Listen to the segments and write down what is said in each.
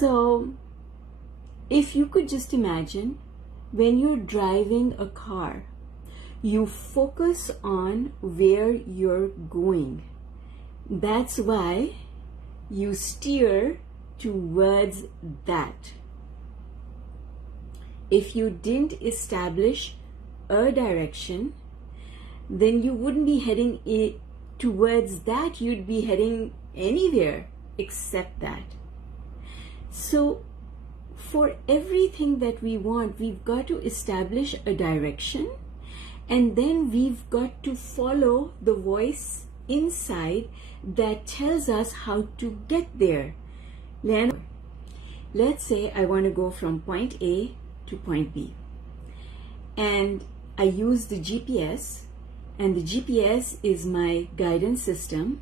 So if you could just imagine, when you're driving a car, you focus on where you're going. That's why you steer towards that. If you didn't establish a direction, then you wouldn't be heading towards that. You'd be heading anywhere except that. So for everything that we want, we've got to establish a direction, and then we've got to follow the voice inside that tells us how to get there. Let's say I want to go from point A to point B, and I use the GPS, and the GPS is my guidance system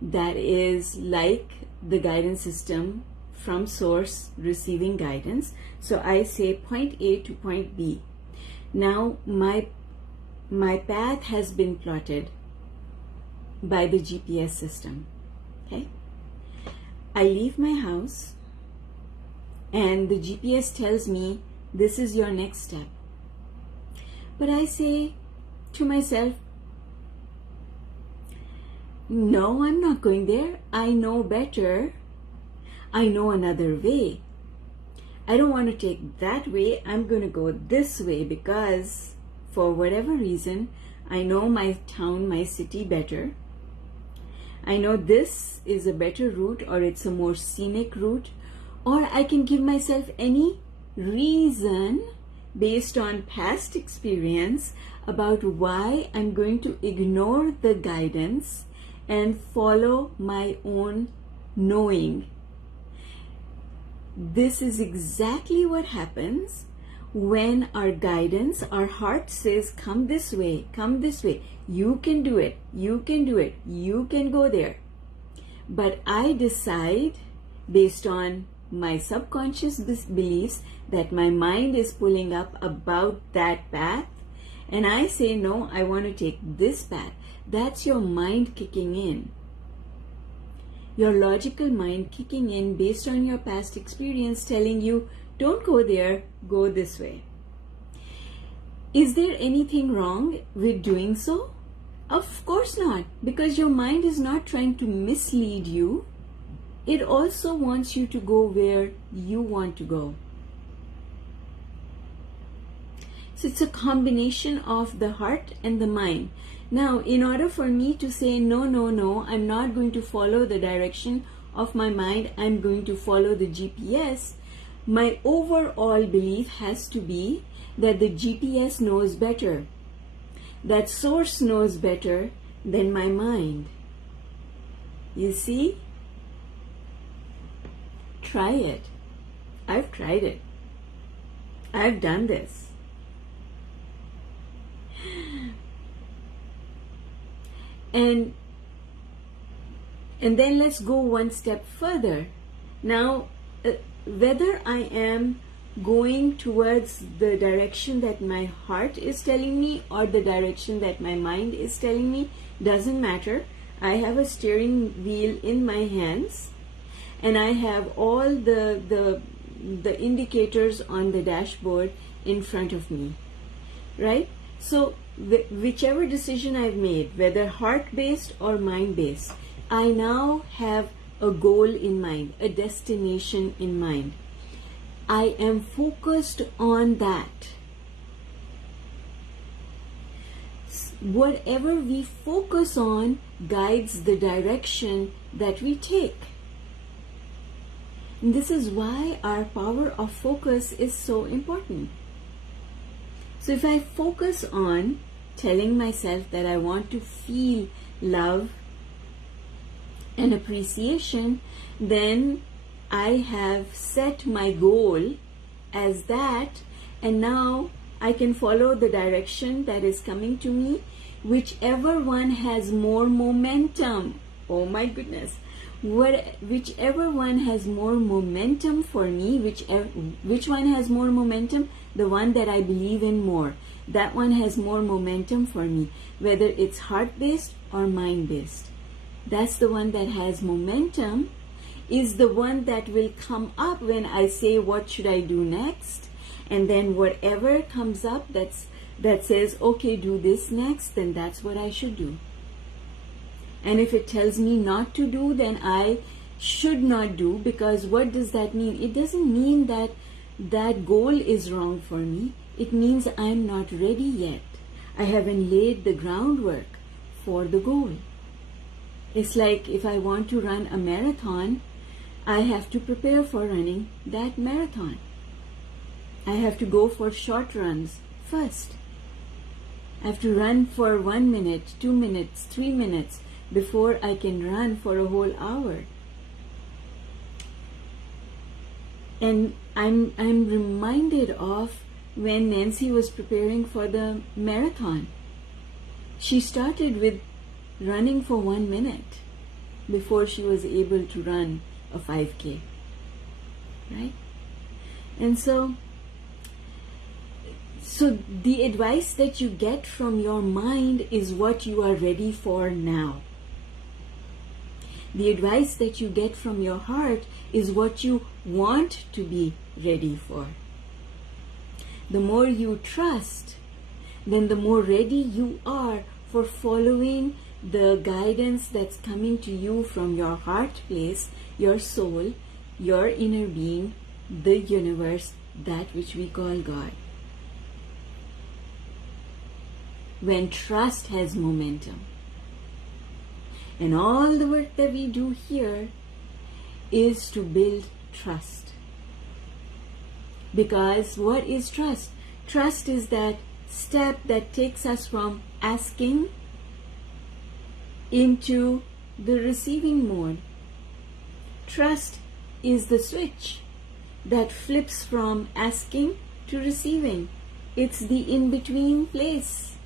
that is like the guidance system from source receiving guidance. So I say point A to point B. Now my path has been plotted by the GPS system. Okay, I leave my house and the GPS tells me this is your next step. But I say to myself, no, I'm not going there. I know better. I know another way. I don't want to take that way. I'm going to go this way because for whatever reason, I know my town, my city better. I know this is a better route, or it's a more scenic route, or I can give myself any reason based on past experience about why I'm going to ignore the guidance and follow my own knowing. This is exactly what happens when our guidance, our heart says, come this way, you can do it, you can do it, you can go there. But I decide based on my subconscious beliefs that my mind is pulling up about that path, and I say, no, I want to take this path. That's your mind kicking in. Your logical mind kicking in based on your past experience telling you, don't go there, go this way. Is there anything wrong with doing so? Of course not, because your mind is not trying to mislead you. It also wants you to go where you want to go. So it's a combination of the heart and the mind. Now, in order for me to say, no, I'm not going to follow the direction of my mind, I'm going to follow the GPS, my overall belief has to be that the GPS knows better, that source knows better than my mind. You see? Try it. I've tried it. I've done this. And then let's go one step further. Now, whether I am going towards the direction that my heart is telling me or the direction that my mind is telling me doesn't matter. I have a steering wheel in my hands, and I have all the indicators on the dashboard in front of me, right? So whichever decision I've made, whether heart-based or mind-based, I now have a goal in mind, a destination in mind. I am focused on that. Whatever we focus on guides the direction that we take. And this is why our power of focus is so important. So if I focus on telling myself that I want to feel love and appreciation, then I have set my goal as that, and now I can follow the direction that is coming to me, whichever one has more momentum. Oh my goodness. Whichever one has more momentum for me, which one has more momentum? The one that I believe in more. That one has more momentum for me, whether it's heart-based or mind-based. That's the one that has momentum, is the one that will come up when I say, what should I do next? And then whatever comes up that says, okay, do this next, then that's what I should do. And if it tells me not to do, then I should not do, because what does that mean? It doesn't mean that that goal is wrong for me. It means I'm not ready yet. I haven't laid the groundwork for the goal. It's like if I want to run a marathon, I have to prepare for running that marathon. I have to go for short runs first. I have to run for 1 minute, 2 minutes, 3 minutes before I can run for a whole hour. And I'm reminded of when Nancy was preparing for the marathon. She started with running for 1 minute before she was able to run a 5K, right? And so the advice that you get from your mind is what you are ready for now. The advice that you get from your heart is what you want to be ready for. The more you trust, then the more ready you are for following the guidance that's coming to you from your heart place, your soul, your inner being, the universe, that which we call God. When trust has momentum. And all the work that we do here is to build trust. Because what is trust? Trust is that step that takes us from asking into the receiving mode. Trust is the switch that flips from asking to receiving. It's the in-between place.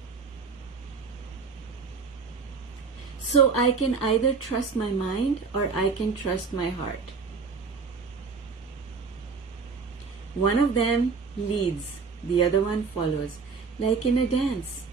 So I can either trust my mind or I can trust my heart. One of them leads, the other one follows. Like in a dance,